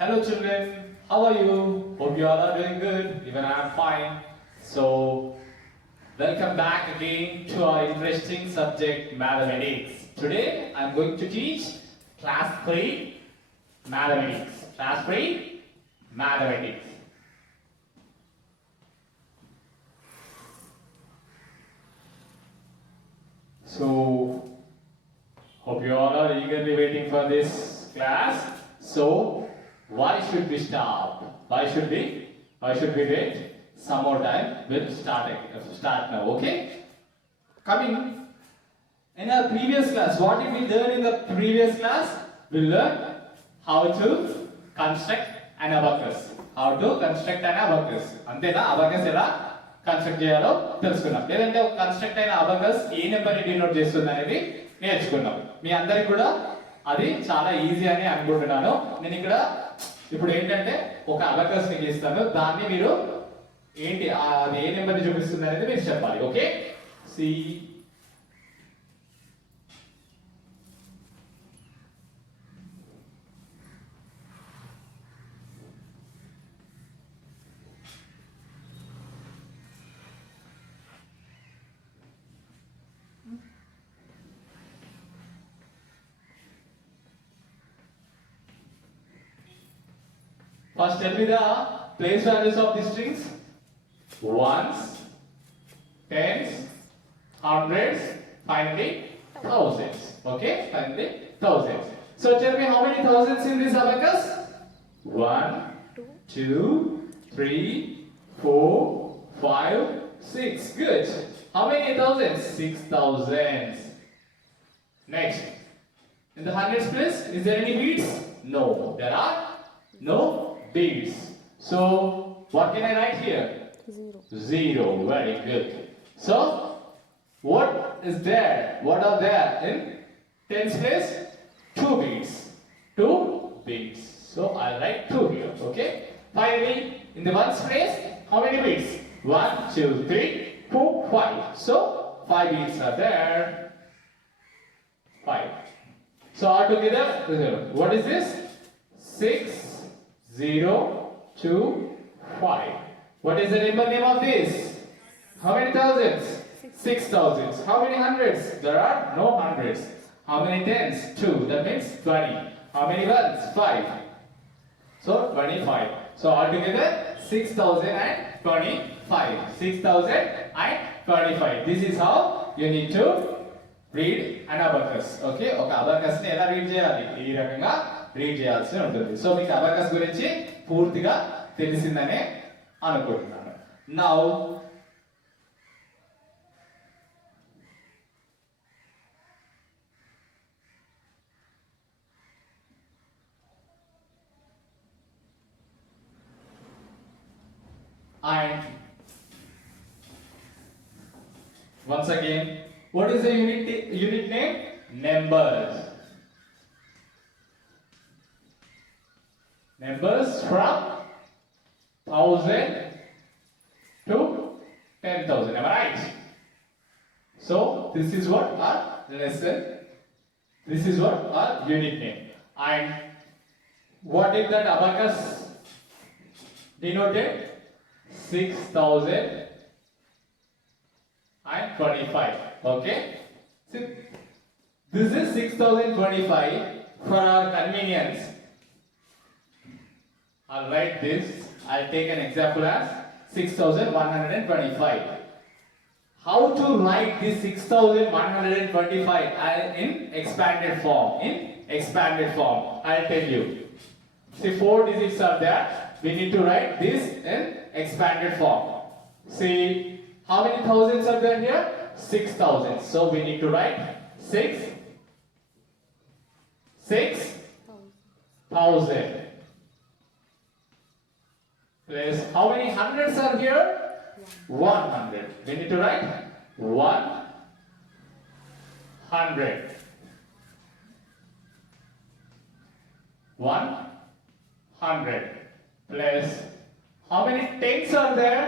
Hello children, how are you? Hope you all are doing good. Even I am fine. So, welcome back again to our interesting subject mathematics. Today I am going to teach class 3 mathematics. Class 3 mathematics. So, hope you all are eagerly waiting for this class. So, why should we stop? Why should we wait some more time? We'll start now. Okay? Coming in our previous class, what did we learn in the previous class? We learned how to construct an abacus. How to construct an abacus. అంతేనా abacus ఎలా కన్స్ట్రక్ట్ చేయాలో తెలుసుకున్నాం. లేదంటే ఒక కన్స్ట్రక్ట్ అయిన అబకస్ ఏ నెంబర్ ని డినోట్ చేస్తుంది అనేది నేర్చుకున్నాం. మీ అందరికి కూడా అది చాలా ఈజీ అని అనుకుంటున్నాను. నేను ఇక్కడ ఇప్పుడు ఏంటంటే ఒక అబకస్ ని గీస్తాను. దాన్ని మీరు ఏంటి అది ఏ నెంబర్ ని చూపిస్తుంది అనేది మీరు చెప్పాలి. Okay? See First, tell me the place values of the strings. Ones, tens, hundreds, finally thousands. Okay, finally thousands. So tell me how many thousands in this abacus? 1, 2, 3, 4, 5, 6. Good. How many thousands? 6,000. Next, in the hundreds place, is there any beads? No, there are no beads. So, what can I write here? 0. Very good. So, what is there? What are there in tens place? 2 beads. 2 beads. So, I'll write 2 here. Okay? Finally, in the ones place, how many beads? 1, 2, 3, 4, 5. So, 5 beads are there. 5. So, altogether, what is this? 6, 0, 2, 5. What is the name of this? How many thousands? 6,000. How many hundreds? There are no hundreds. How many tens? 2. That means 20. How many ones? 5. So 25. So altogether 6,025. 6,025. This is how you need to read an abacus. Okay? ఒక abacus ని ఎలా రీడ్ చేయాలి? ఈ రకంగా రీడ్ చేయాల్సి ఉంటుంది. సో మీకు అబకస్ గురించి పూర్తిగా తెలిసిందనే అనుకుంటున్నాను. Now and once again, what is the unit name? Numbers. Numbers from 1,000 to 10,000. Am I right? So this is what our lesson. This is what our unit name. And what did that abacus denoted? 6,025. Okay. See, this is 6,025 for our convenience. I'll write this. I'll take an example as 6,125. How to write this 6,125 in expanded form? In expanded form, I'll tell you. See, 4 digits are there. We need to write this in expanded form. See, how many thousands are there here? 6,000. So we need to write 6,000. Plus, how many hundreds are here? 100. We need to write 100. 100. Plus, how many tens are there?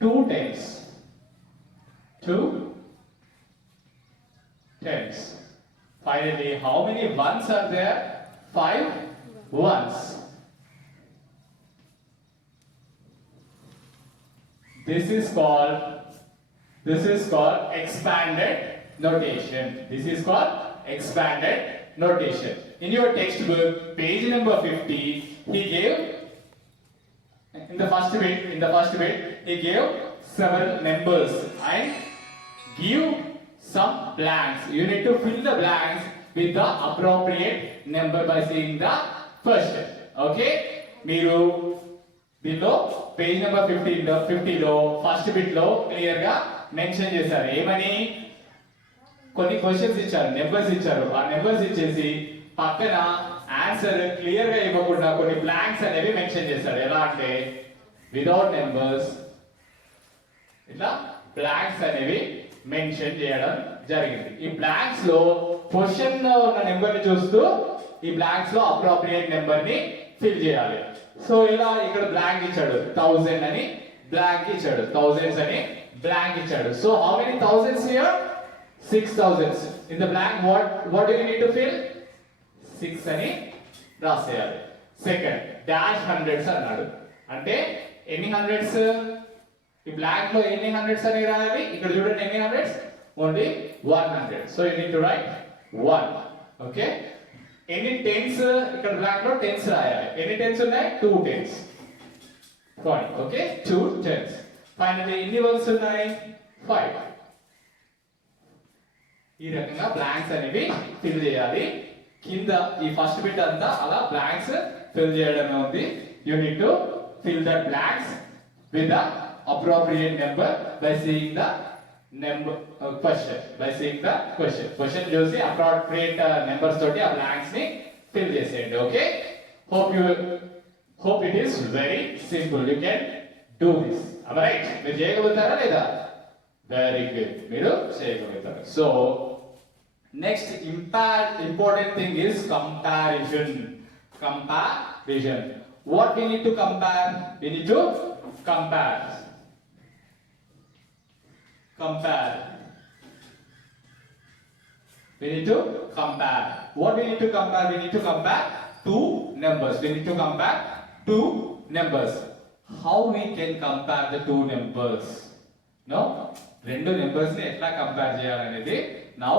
2 tens. 2 tens. Finally, how many ones are there? 5 ones. This is called expanded notation. This is called expanded notation. In your textbook, page number 50, he gave in the first bit, he gave several numbers and give some blanks. You need to fill the blanks with the appropriate number by saying the question. Okay? మీరు దీనిలో page number 50లో first bit లో క్లియర్ గా మెన్షన్ చేశారు. ఏమని? కొన్ని క్వశ్చన్స్ ఇచ్చారు, నెంబర్స్ ఇచ్చారు. ఆ నెంబర్స్ ఇచ్చేసి పక్కన ఆన్సర్ క్లియర్ గా ఇవ్వకుండా కొన్ని బ్లాంక్స్ అనేవి మెన్షన్ చేశాడు. ఎలా అంటే వితౌట్ నెంబర్స్ ఇట్లా బ్లాంక్స్ అనేవి మెన్షన్ చేయడం జరిగింది. ఈ బ్లాంక్స్ లో క్వశ్చన్ లో ఉన్న నెంబర్ ని చూస్తూ ఈ బ్లాంక్స్ లో అప్రోప్రియేట్ నెంబర్ ని ఫిల్ చేయాలి. సో ఇలా ఇక్కడ బ్లాంక్ ఇచ్చాడు 1000 అని బ్లాంక్ ఇచ్చాడు, thousands అని బ్లాంక్ ఇచ్చాడు. So how many thousands here? 6000. In the blank what do you need to fill? 6 అని రాసేయాలి. సెకండ్ డాష్ హండ్రెడ్స్ అన్నాడు. అంటే ఎన్ని హండ్రెడ్స్? ఈ బ్లాంక్ లో ఎన్ని హండ్రెడ్స్ అని రాయాలి? ఇక్కడ చూడండి ఎన్ని hundreds? Only 100. So you need to write 1. Okay. ఎన్ని టెన్స్? ఇక్కడ బ్లాంక్ లో టెన్స్ రాయాలి. ఎన్ని టెన్స్ ఉన్నాయి? 2 tens. Fine. Okay, 2 tens. Finally ఎన్ని వన్స్ ఉన్నాయి? 5. ఈ రకంగా బ్లాంక్స్ అనేవి ఫిల్ చేయాలి. కింద ఈ ఫస్ట్ బిట్ అంతా అలా బ్లాంక్స్ ఫిల్ చేయడమే ఉంది. You need to fill the blanks with the appropriate number by saying the number question. By saying the question చూసి appropriate numbers తోటి ఆ blanks ని fill చేసేయండి. Okay, hope it is very simple. You can do this. Alright, మీరు చేయగలుగుతారా లేదా? Very good, మీరు చేయగలుగుతారు. So next important thing is comparison. What we need to compare? We need to compare. We need to compare. What we need to compare? We need to compare two numbers. We need to compare two numbers. How we can compare the two numbers? No? రెండు numbers ని ఎట్లా కంపేర్ చేయాలనేది now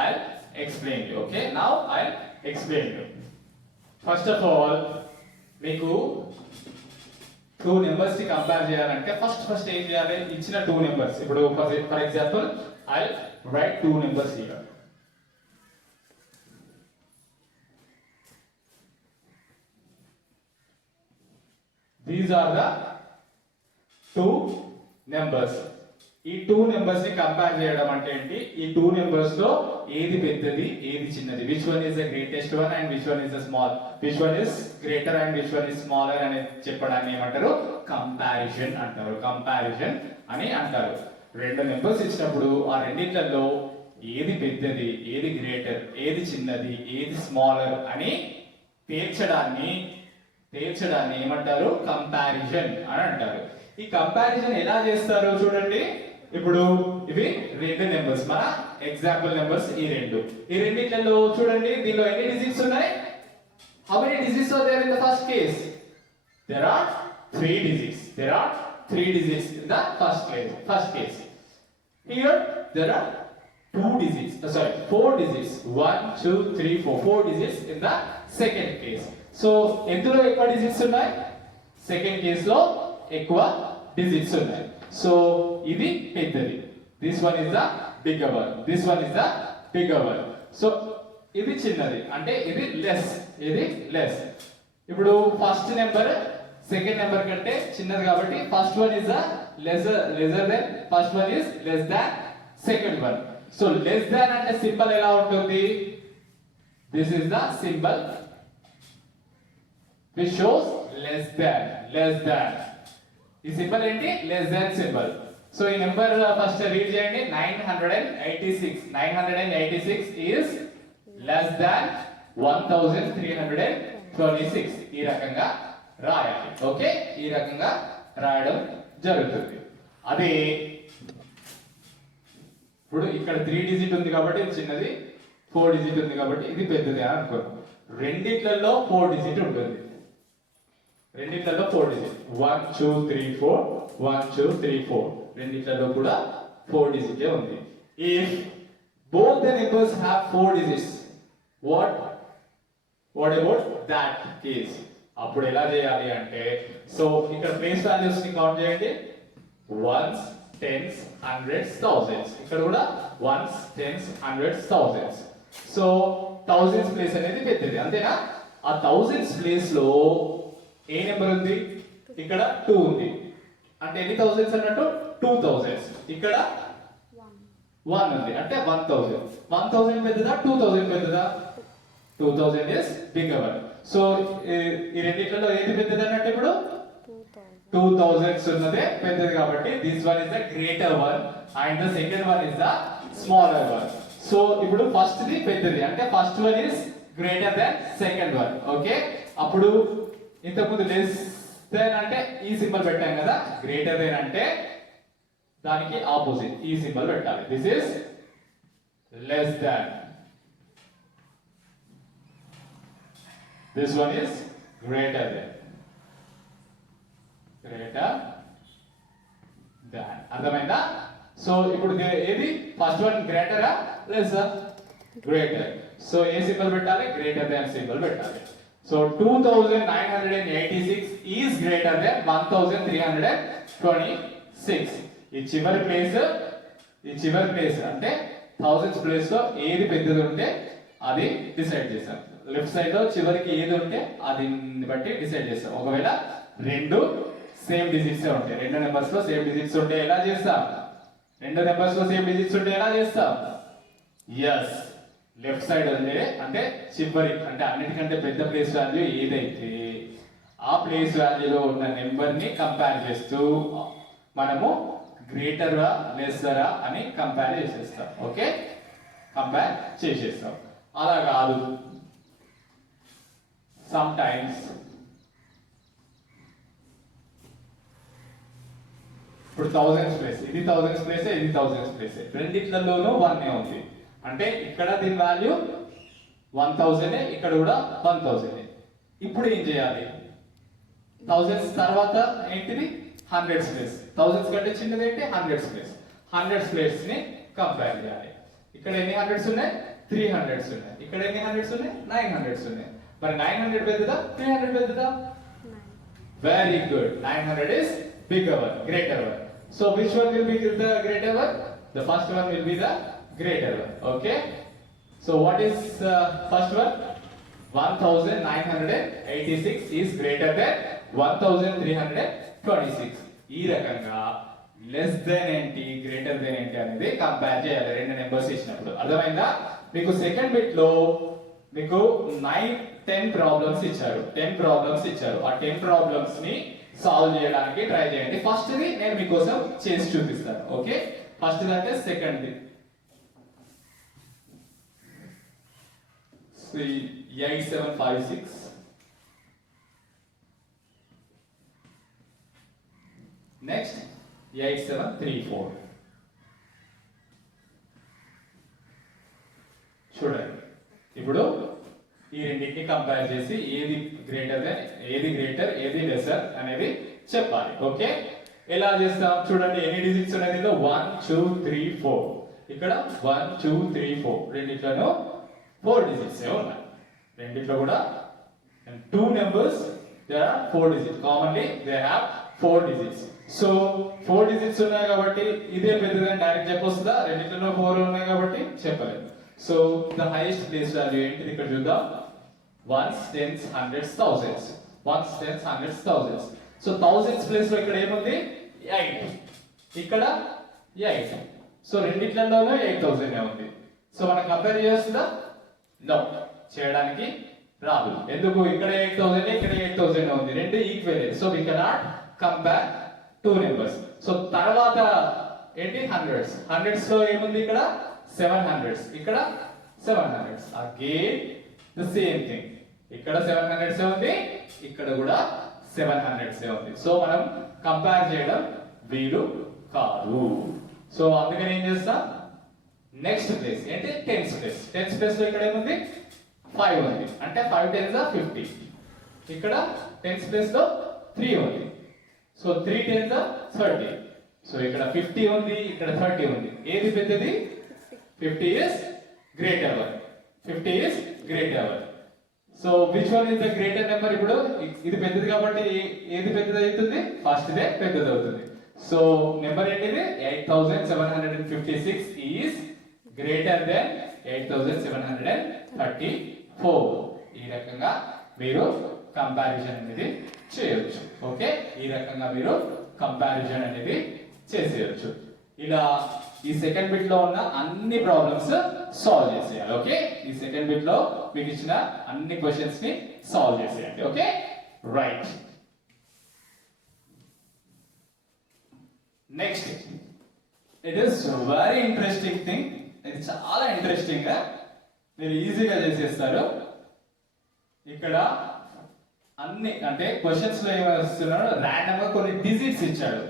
I'll explain you. Okay? Now I'll explain you. First of all, మీకు 2 నెంబర్స్ ని కంపేర్ చేయాలంటే ఫస్ట్ ఏం చేయాలి? ఇచ్చిన 2 నెంబర్స్, ఇప్పుడు for example I write 2 numbers here. These are the 2 numbers. ఈ 2 నెంబర్స్ ని కంపేర్ చేయడం అంటే ఏంటి? ఈ 2 నెంబర్స్ లో ఏది పెద్దది, ఏది చిన్నది, which one is the greatest one and which one is the small, which one is greater and which one is smaller అని చెప్పడాన్ని ఏమంటారు? కంపారిజన్ అంటారు. కంపారిజన్ అని అంటారు. రెండు నెంబర్స్ ఇచ్చినప్పుడు ఆ రెండిట్లలో ఏది పెద్దది, ఏది గ్రేటర్, ఏది చిన్నది, ఏది స్మాలర్ అని తేల్చడాన్ని ఏమంటారు? కంపారిజన్ అని అంటారు. ఈ కంపారిజన్ ఎలా చేస్తారో చూడండి. ఇప్పుడు ఇవి రెండు నెంబర్స్, మన ఎగ్జాంపుల్ నెంబర్స్. ఈ రెండిట్లలో చూడండి, దీనిలో ఎన్ని డిజిట్స్ ఉన్నాయి? How many digits are there in the first case? There are 3 digits. There are 3 digits in the first case. Here there are 4 digits. 1, 2, 3, 4. 4 digits in the second case. So ఎందులో ఎక్కువ డిజిట్స్ ఉన్నాయి? సెకండ్ కేస్ లో ఎక్కువ డిజిట్స్ ఉన్నాయి. సో ఇది పెద్దది. This one is the bigger one. This one is the bigger one. So ఇది చిన్నది, అంటే ఇది లెస్. ఇప్పుడు ఫస్ట్ నెంబర్ సెకండ్ నెంబర్ కంటే చిన్నది కాబట్టి first one is the lesser than, first one is less than second one. So less than అంటే symbol ఎలా ఉంటుంది? This is the symbol which shows less than. ఈ సింబల్ ఏంటి? Less than symbol. సో ఈ నెంబర్ ఫస్ట్ రీడ్ చేయండి. 986 is less than 1326. ఈ రకంగా రాయాలి. ఓకే, ఈ రకంగా రాయడం జరుగుతుంది. అదే ఇప్పుడు ఇక్కడ 3 డిజిట్ ఉంది కాబట్టి ఇది చిన్నది, 4 డిజిట్ ఉంది కాబట్టి ఇది పెద్దది అని అనుకోండి. రెండిట్లలో 4 డిజిట్ ఉంటుంది. రెండిట్లలో 4 డిజిట్ 1 2 3 4 1 2 3 4 రెండిట్లలో కూడా 4 డిజిట్ ఉంది. If both the numbers have 4 digits, what about that case? అప్పుడు ఎలా చేయాలి అంటే, సో ఇక్కడ ప్లేస్ వాల్యూస్ ని కౌంట్ చేయండి. Ones, tens, hundreds, thousands. ఇక్కడ కూడా ones, tens, hundreds, thousands. So thousands place అనేది పెద్దది, అంతేనా? ఆ థౌసండ్స్ ప్లేస్ లో ఏ నెంబర్ ఉంది? ఇక్కడ 2 ఉంది. అంటే ఎన్ని థౌసండ్స్ అన్నట్టు? 2000. ఇక్కడ 1 ఉంది, అంటే 1000. 1000 పెద్దదా 2000 పెద్దదా? 2000 ఇస్ బిగ్గర్ వన్. సో ఈ రెండిట్లలో ఏది పెద్దది అన్నట్టు? ఇప్పుడు 2000 ఉన్నదే పెద్దది కాబట్టి this one is the greater one and the second one is the smaller one. So ఇప్పుడు ఫస్ట్ ది పెద్దది, అంటే first one is greater than second one. Okay, అప్పుడు ఇంతకుముందు లెస్ దెన్ అంటే ఈ సింబల్ పెట్టాం కదా, గ్రేటర్ దెన్ అంటే దానికి ఆపోజిట్ ఈ సింబల్ పెట్టాలి. This is less than, this one is greater than, greater than. అర్థమైందా? సో ఇప్పుడు ఏది ఫస్ట్ వన్? గ్రేటరా లెస్సా? గ్రేటర్. సో ఏ సింబల్ పెట్టాలి? గ్రేటర్ దాన్ సింబల్ పెట్టాలి. సో 2986 ఈజ్ గ్రేటర్ దాన్ 1326. ఈ చివరి ప్లేస్ అంటే థౌసండ్స్ ప్లేస్ లో ఏది పెద్దది ఉంటే అది డిసైడ్ చేస్తాం. లెఫ్ట్ సైడ్ లో చివరికి ఏది ఉంటే అది బట్టి డిసైడ్ చేస్తాం. ఒకవేళ రెండు సేమ్ డిజిట్స్ ఉంటాయి, రెండు నెంబర్స్ లో సేమ్ డిజిట్స్ ఉంటే ఎలా చేస్తాం? రెండు నెంబర్స్ లో సేమ్ డిజిట్స్ ఉంటే ఎలా చేస్తాం? ఎస్, లెఫ్ట్ సైడ్ ఉంది అంటే చివరి, అంటే అన్నిటికంటే పెద్ద ప్లేస్ వాల్యూ ఏదైతే ఆ ప్లేస్ వాల్యూలో ఉన్న నెంబర్ ని కంపేర్ చేస్తూ మనము గ్రేటరా లెస్సరా అని కంపేర్ చేసేస్తాం. ఓకే, కంపేర్ చేసేస్తాం. అలా కాదు, సమ్ టైమ్స్ ఇప్పుడు థౌసండ్స్ ప్లేస్, ఇది థౌసండ్స్ ప్లేస్, ఇది థౌసండ్స్ ప్లేస్, రెండిట్లలోనూ 1 ఉంది. అంటే ఇక్కడ దీని వాల్యూ 1000, ఇక్కడ కూడా 1000. ఇప్పుడు ఏం చేయాలి? థౌసండ్స్ తర్వాత ఏంటిది? Hundreds place. థౌసండ్స్ కంటే చిన్నది ఏంటి? Hundreds place. హండ్రెడ్స్ ప్లేస్ ని కంపేర్ చేయాలి. ఇక్కడ ఎన్ని హండ్రెడ్స్ ఉన్నాయి? 300 ఉన్నాయి. ఇక్కడ ఎన్ని హండ్రెడ్స్ ఉన్నాయి? 900 ఉన్నాయి. మరి 900 పెద్దదా 300 పెద్దదా? Very good, 900 is bigger one, greater one. So which one will be the greater one? The first one will be the greater one. Okay, so what is first one? 1986 is greater than 1326. ఈ రకంగా less than ఏంటి, greater than ఏంటి అనేది కంపేర్ చేయాలి రెండు నెంబర్స్ ఇచ్చినప్పుడు. అర్థమైందా? మీకు సెకండ్ బిట్ లో మీకు 9-10 ప్రాబ్లమ్స్ ఇచ్చారు, 10 ప్రాబ్లమ్స్ ఇచ్చారు. ఆ 10 ప్రాబ్లమ్స్ ని సాల్వ్ చేయడానికి ట్రై చేయండి. ఫస్ట్ ది నేను మీకోసం చేసి చూపిస్తాను. ఓకే, ఫస్ట్ ది అంటే సెకండ్ ది 8756. నెక్స్ట్ 8734. చూడండి, ఇప్పుడు ఈ రెండింటిని కంపేర్ చేసి ఏది గ్రేటర్ దెన్, ఏది గ్రేటర్, ఏది లెసర్ అనేది చెప్పాలి. ఓకే, ఎలా చేస్తాం? చూడండి ఎన్ని డిజిట్స్ ఉన్నాయి దీంట్లో? 1 2 3 4. ఇక్కడ 1 2 3 4 రెండిట్లోనూ 4 డిజిట్స్ ఉన్నాయి. రెండిట్లో కూడా 2 numbers there are 4 digits. Commonly they have 4 digits. So 4 digits ఉన్నాయి కాబట్టి ఇదే పెద్దదని డైరెక్ట్ చెప్పొస్తుందా? రెండిట్లలో 4 ఉన్నాయి కాబట్టి చెప్పలేదు. So the highest place value ఏంటిది? ఇక్కడ చూద్దాం. Ones, tens, hundreds, thousands. Ones, tens, hundreds, thousands. So thousands place లో ఇక్కడ ఏముంది? 8. ఇక్కడ 8. సో రెండిట్లలోనూ 8000 ఉంది. సో మనం కంపేర్ చేస్తుందా? నో, చేయడానికి రాదు. ఎందుకు? ఇక్కడ 8000, ఇక్కడ 8000 ఉంది, రెండు equal. So we cannot compare two numbers. So తర్వాత ఏంటి? హండ్రెడ్స్. హండ్రెడ్స్ లో ఏముంది? ఇక్కడ 700, ఇక్కడ 700. Again the same thing. ఇక్కడ 700 ఉంది, ఇక్కడ కూడా 700 ఉంది. సో మనం కంపేర్ చేయడం వీలు కాదు. సో అందుకని ఏం చేస్తాం? నెక్స్ట్ ప్లేస్ ఏంటి? Tens place. టెన్స్ ప్లేస్ లో ఇక్కడ ఏముంది? 5 ఉంది, అంటే 5 10s are 50. ఇక్కడ టెన్స్ ప్లేస్ లో 3 ఉంది. సో 3 10 30. సో ఇక్కడ 50 ఉంది, ఇక్కడ 30 ఉంది. ఏది పెద్దది? 50 is greater one. 50 is greater one. So which one is the greater number? ఇప్పుడు ఇది పెద్దది కాబట్టి ఏది పెద్దది అవుతుంది? ఫస్ట్ దే పెద్దది అవుతుంది. సో నెంబర్ ఏంటిది? 8756 ఈజ్ గ్రేటర్ దెన్ 8734. ఈ రకంగా మీరు కంపారిజన్ అనేది చేయొచ్చు. ఓకే, ఈ రకంగా మీరు కంపారిజన్ అనేది చేసేయచ్చు. ఇలా ఈ సెకండ్ బిట్ లో ఉన్న అన్ని ప్రాబ్లమ్స్ సాల్వ్ చేసేయాలి. ఓకే, ఈ సెకండ్ బిట్ లో మీకు ఇచ్చిన అన్ని క్వశ్చన్స్ ని సాల్వ్ చేసేయండి. Okay, right. Next, it is very interesting thing. ఇది చాలా ఇంట్రెస్టింగ్ గా మీరు ఈజీగా చేసేస్తారు. ఇక్కడ అన్ని అంటే క్వశ్చన్స్ లో ఏమొస్తున్నాడు, ర్యాండమ్ గా కొన్ని డిజిట్స్ ఇచ్చాడు.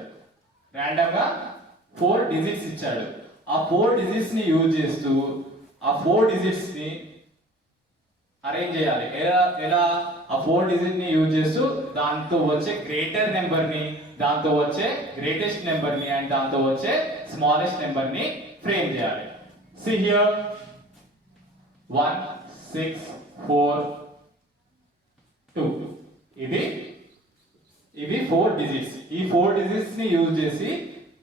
ర్యాండమ్ గా 4 డిజిట్స్ ఇచ్చాడు. ఆ 4 డిజిట్స్ ని యూజ్ చేస్తూ ఆ 4 డిజిట్స్ ని అరేంజ్ చేయాలి. ఎలా ఆ 4 డిజిట్ ని యూజ్ చేస్తూ దాంతో వచ్చే గ్రేటర్ నెంబర్ ని, దాంతో వచ్చే గ్రేటెస్ట్ నెంబర్ ని అండ్ దాంతో వచ్చే స్మాలెస్ట్ నెంబర్ ని ఫ్రేమ్ చేయాలి. See here 1 6 4 2. ఇవి 4 డిజిట్స్. ఈ 4 డిజిట్స్ ని యూజ్ చేసి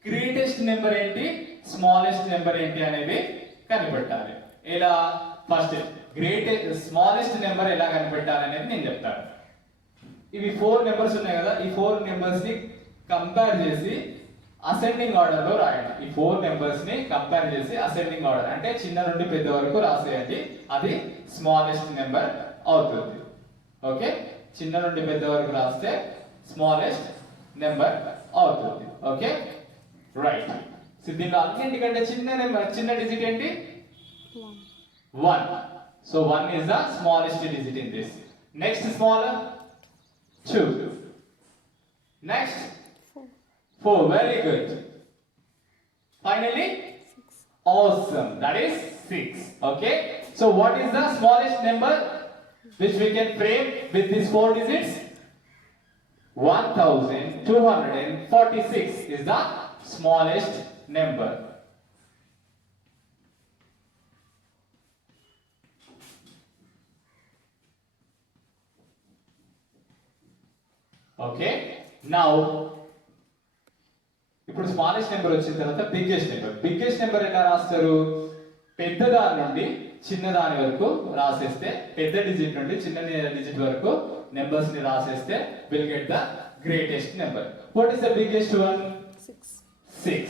గ్రేటెస్ట్ నెంబర్ ఏంటి, స్మాలెస్ట్ నెంబర్ ఏంటి అనేది కనిపెట్టాలి. ఎలా? ఫస్ట్ స్మాలెస్ట్ నెంబర్ ఎలా కనిపెట్టాలి అనేది నేను చెప్తాను. ఇవి 4 నెంబర్స్ ఉన్నాయి కదా, ఈ 4 నెంబర్స్ ని కంపేర్ చేసి అసెండింగ్ ఆర్డర్ లో రాయండి. ఈ 4 నెంబర్స్ ని కంపేర్ చేసి అసెండింగ్ ఆర్డర్ అంటే చిన్న నుండి పెద్ద వరకు రాసేయండి. అది స్మాలెస్ట్ నెంబర్ అవుతుంది. ఓకే, చిన్న నుండి పెద్ద వరకు రాస్తే స్మాలెస్ట్ నెంబర్ అవుతుంది. Okay, right. సో దీనిలో అన్నింటికంటే చిన్న నెంబర్, చిన్న డిజిట్ ఏంటి? 1. సో 1 is the smallest digit in this. Next smaller 2. Next 4. Very good. Finally 6. Awesome. That is 6. Okay. So what is the smallest number which we can frame with these 4 digits? 1246 is the smallest number. Okay, now ఇప్పుడు smallest number వచ్చిన తర్వాత biggest number ఎలా రాస్తారు? పెద్ద దాని నుండి చిన్న దాని వరకు రాసేస్తే, పెద్ద డిజిట్ నుండి చిన్న డిజిట్ వరకు నెంబర్స్ ని రాసేస్తే will get the greatest number. What is the biggest one? 6.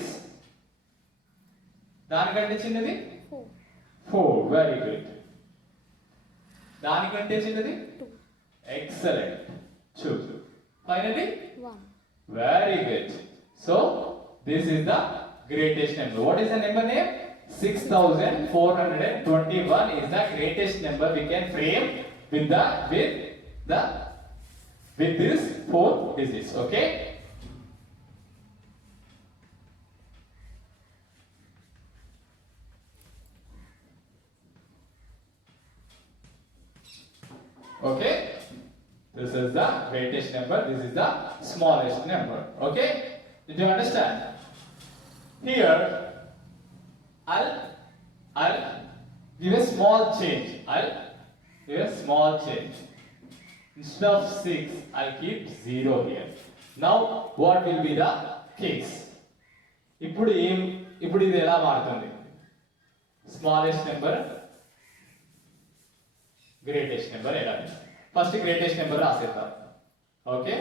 దానికంటే చిన్నది 4. Very good. దానికంటే చిన్నది 2. Excellent. 2. Finally 1. very good. So this is the greatest number. What is the number name? 6421 is the greatest number we can frame with these 4 digits. Okay, okay, this is the greatest number, this is the smallest number. Okay, did you understand? Here I'll give a small change. I'll give a small change. Instead of 6, I'll keep 0 here. Now what will be the case? ఇప్పుడు ఇది ఎలా మారుతుంది? Smallest number greatest number ఎలా? First greatest number రాసేద్దాం. Okay,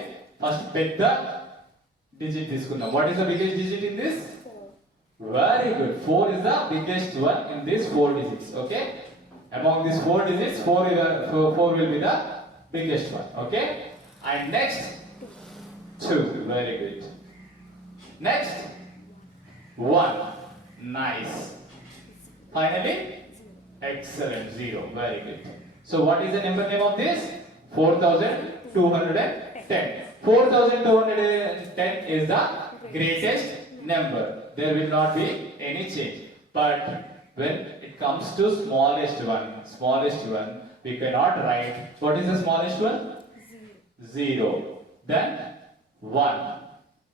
first పెద్ద digit తీసుకుందాం. What is the biggest digit in this? 4. Very good. 4 is the biggest one in these 4 digits. Okay, among these 4 digits, 4 will be the biggest one. Okay, and next 2. Very good. Next 1. Nice. Finally excellent. 0. Very good. So what is the number name of this? 4210. 4210 is the greatest number. There will not be any change. But when it comes to smallest one, we cannot write. What is the smallest one? 0, then 1,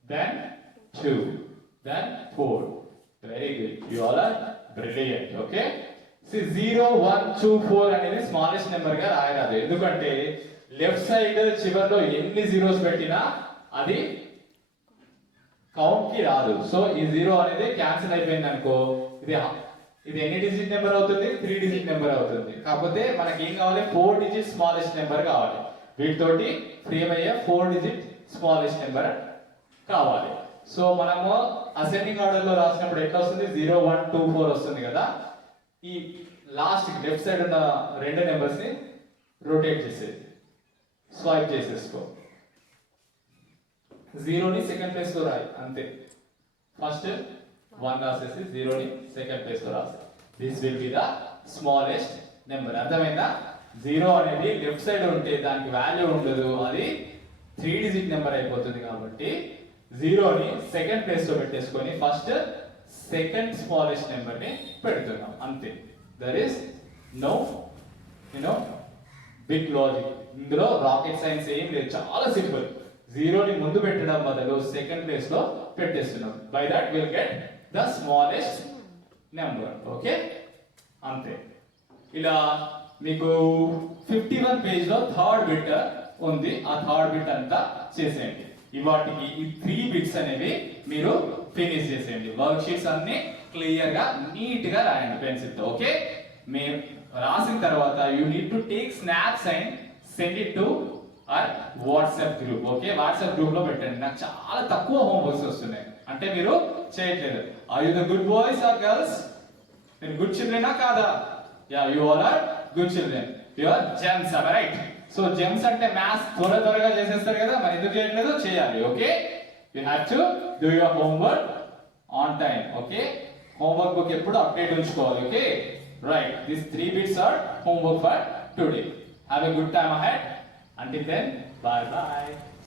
then 2, then 4. Very good. You all are brilliant. Okay. See 0, 1, 2, 4 అనేది smallest number గా రాయరాదు. ఎందుకంటే left side చివర్లో ఎన్ని జీరోస్ పెట్టినా అది కౌంట్ కి రాదు. సో ఈ 0 అనేది క్యాన్సిల్ అయిపోయింది అనుకో, ఇది ఎన్ని డిజిట్ నెంబర్ అవుతుంది? 3 డిజిట్ నెంబర్ అవుతుంది. కాకపోతే మనకి ఏం కావాలి? 4 డిజిట్ స్మాలెస్ట్ నెంబర్ కావాలి. వీటితోటి ఫ్రీ అయ్యే 4 డిజిట్ స్మాలెస్ట్ నెంబర్ కావాలి. సో మనము అసెండింగ్ ఆర్డర్ లో రాసినప్పుడు ఎట్లా వస్తుంది? 0, 1, 2, 4 వస్తుంది కదా. ఈ లాస్ట్ లెఫ్ట్ సైడ్ ఉన్న రెండు నెంబర్స్ ని రొటేట్ చేసేది, స్వైప్ చేసేసుకో. 0 ని సెకండ్ ప్లేస్ లో రాయి అంతే. ఫస్ట్ 1 రాసేసి 0 ని సెకండ్ ప్లేస్ లో రాసి this will be the smallest number. అర్థమైందా? 0 అనేది లెఫ్ట్ సైడ్ ఉంటే దానికి వాల్యూ ఉండదు, అది 3 డిజిట్ నెంబర్ అయిపోతుంది. కాబట్టి 0 ని సెకండ్ ప్లేస్ లో పెట్టేసుకొని ఫస్ట్ సెకండ్ స్మాలెస్ట్ నెంబర్ ని పెడుతున్నాం అంతే. There is no big logic. ఇందులో రాకెట్ సైన్స్ ఏం లేదు, చాలా సింపుల్. 0 ని ముందు పెట్టడం బదులు సెకండ్ ప్లేస్ లో పెట్టేస్తున్నాం. By that will get the smallest number. Okay, అంతే. ఇలా మీకు 51 పేజ్ లో థర్డ్ బిట్ ఉంది. ఆ థర్డ్ బిట్ అంతా చేసేయండి. ఇవాటికి ఈ 3 బిట్స్ అనేవి మీరు ఫినిష్ చేసేయండి. వర్క్ షీట్స్ అన్ని క్లియర్ గా నీట్ గా రాయండి పెన్సిల్ తో. ఓకే, మేము రాసిన తర్వాత you need to take snaps and send it to our WhatsApp group. Okay, WhatsApp group లో పెట్టండి. నాకు చాలా తక్కువ హోంవర్క్స్ వస్తున్నాయి, అంటే మీరు చేయట్లేదు. Are you the good boys or girls? మీరు గుడ్ చిల్డ్రనా కాదా? Yeah, you all are good children. You are gems, right? So gems అంటే మ్యాథ్స్ త్వరగా చేసేస్తారు కదా, మరి ఎందుకు చేయట్లేదు? చేయాలి. Okay, you have to do your homework on time. Okay, homework book ఎప్పుడు అప్డేట్ ఉంచుకోవాలి. Okay, right. These 3 bits are homework for today. Have a good time ahead. Until then, bye bye.